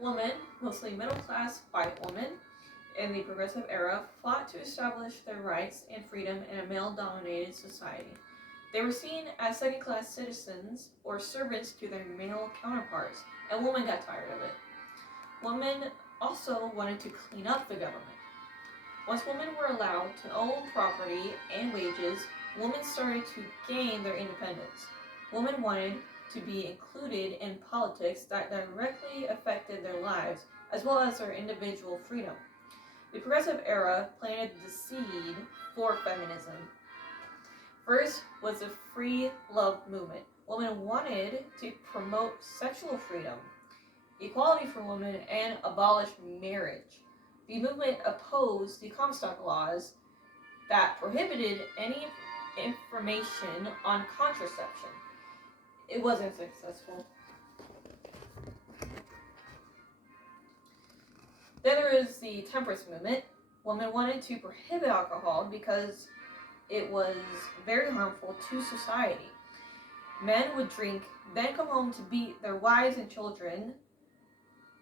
Women, mostly middle-class white women, in the Progressive Era, fought to establish their rights and freedom in a male-dominated society. They were seen as second-class citizens or servants to their male counterparts, and women got tired of it. Women also wanted to clean up the government. Once women were allowed to own property and wages, women started to gain their independence. Women wanted to be included in politics that directly affected their lives, as well as their individual freedom. The Progressive Era planted the seed for feminism. First was the free love movement. Women wanted to promote sexual freedom, equality for women, and abolish marriage. The movement opposed the Comstock laws that prohibited any information on contraception. It wasn't successful. Then there is the temperance movement. Women wanted to prohibit alcohol because it was very harmful to society. Men would drink, then come home to beat their wives and children,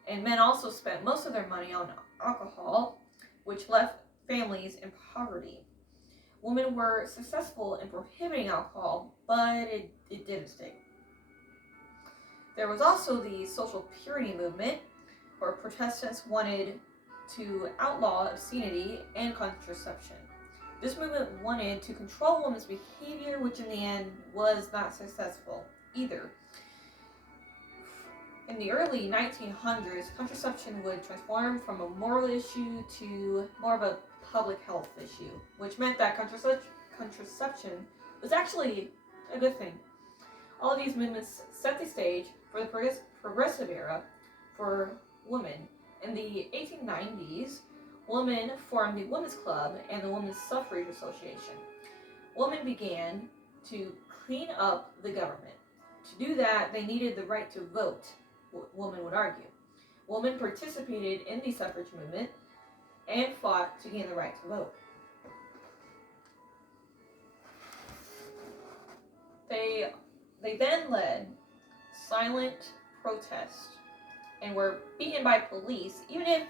and men also spent most of their money on alcohol, which left families in poverty. Women were successful in prohibiting alcohol, but it didn't stick. There was also the social purity movement, where Protestants wanted to outlaw obscenity and contraception. This movement wanted to control women's behavior, which in the end was not successful either. In the early 1900s, contraception would transform from a moral issue to more of a public health issue, which meant that contraception was actually a good thing. All of these movements set the stage for the Progressive Era for women. In the 1890s, women formed the Women's Club and the Women's Suffrage Association. Women began to clean up the government. To do that, they needed the right to vote, women would argue. Women participated in the suffrage movement and fought to gain the right to vote. They then led silent protest and were beaten by police, even if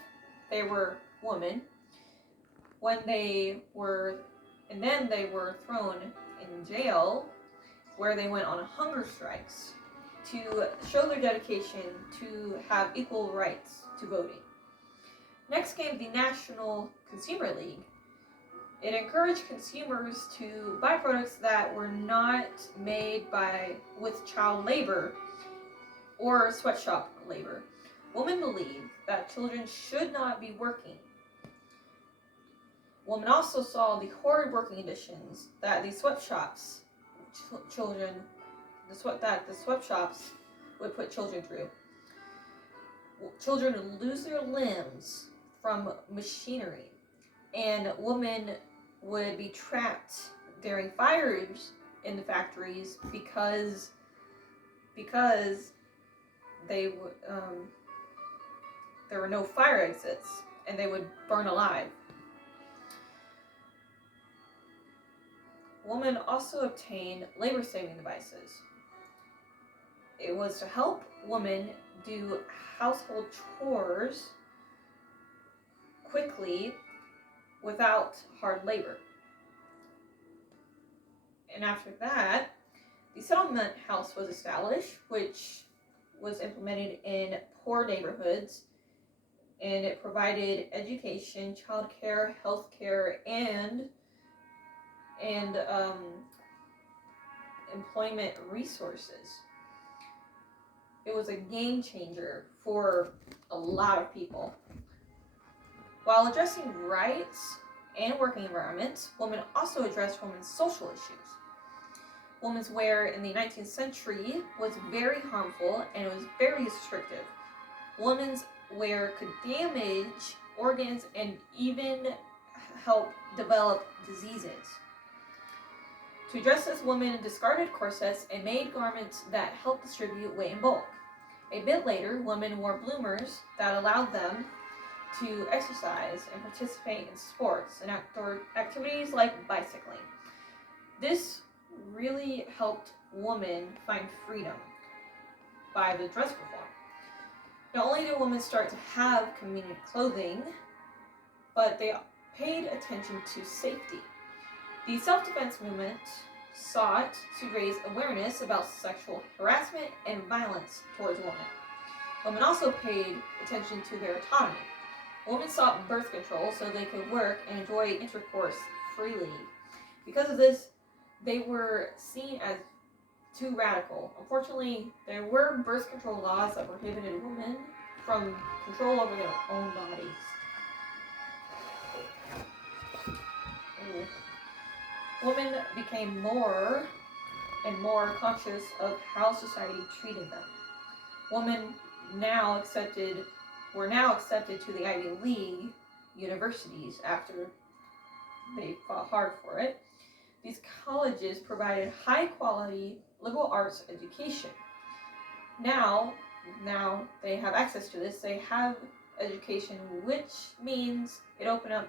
they were women, then they were thrown in jail, where they went on hunger strikes to show their dedication to have equal rights to voting. Next came the National Consumer League. It encouraged consumers to buy products that were not made with child labor or sweatshop labor. Women believed that children should not be working. Women also saw the horrid working conditions that the sweatshops would put children through. Children would lose their limbs from machinery, and women would be trapped during fires in the factories because there were no fire exits, and they would burn alive. Women also obtained labor-saving devices. It was to help women do household chores quickly without hard labor. And after that, the settlement house was established, which was implemented in poor neighborhoods, and it provided education, childcare, healthcare, and employment resources. It was a game changer for a lot of people. While addressing rights and working environments, women also addressed women's social issues. Women's wear in the 19th century was very harmful, and it was very restrictive. Women's wear could damage organs and even help develop diseases. To address this, women discarded corsets and made garments that helped distribute weight and bulk. A bit later, women wore bloomers that allowed them to exercise and participate in sports and outdoor activities like bicycling. This really helped women find freedom by the dress reform. Not only did women start to have convenient clothing, but they paid attention to safety. The self-defense movement sought to raise awareness about sexual harassment and violence towards women. Women also paid attention to their autonomy. Women sought birth control so they could work and enjoy intercourse freely. Because of this, they were seen as too radical. Unfortunately, there were birth control laws that prohibited women from control over their own bodies. Women became more and more conscious of how society treated them. Women were now accepted to the Ivy League universities after they fought hard for it. These colleges provided high quality liberal arts education. Now they have access to this. They have education, which means it opened up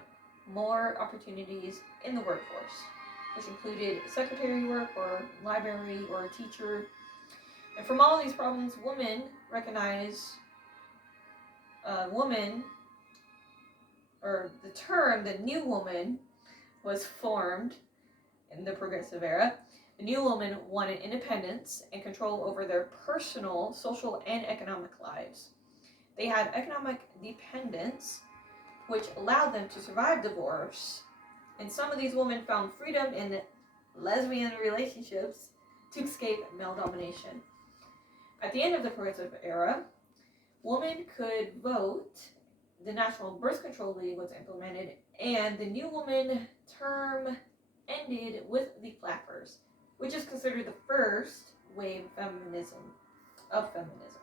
more opportunities in the workforce, which included secretary work or library or a teacher. And from all of these problems, women recognize the term the new woman was formed in the progressive era. The new woman wanted independence and control over their personal, social, and economic lives. They had economic dependence, which allowed them to survive divorce. And some of these women found freedom in lesbian relationships to escape male domination. At the end of the progressive era, women could vote, the National Birth Control League was implemented, and the new woman term ended with the flappers, which is considered the first wave of feminism.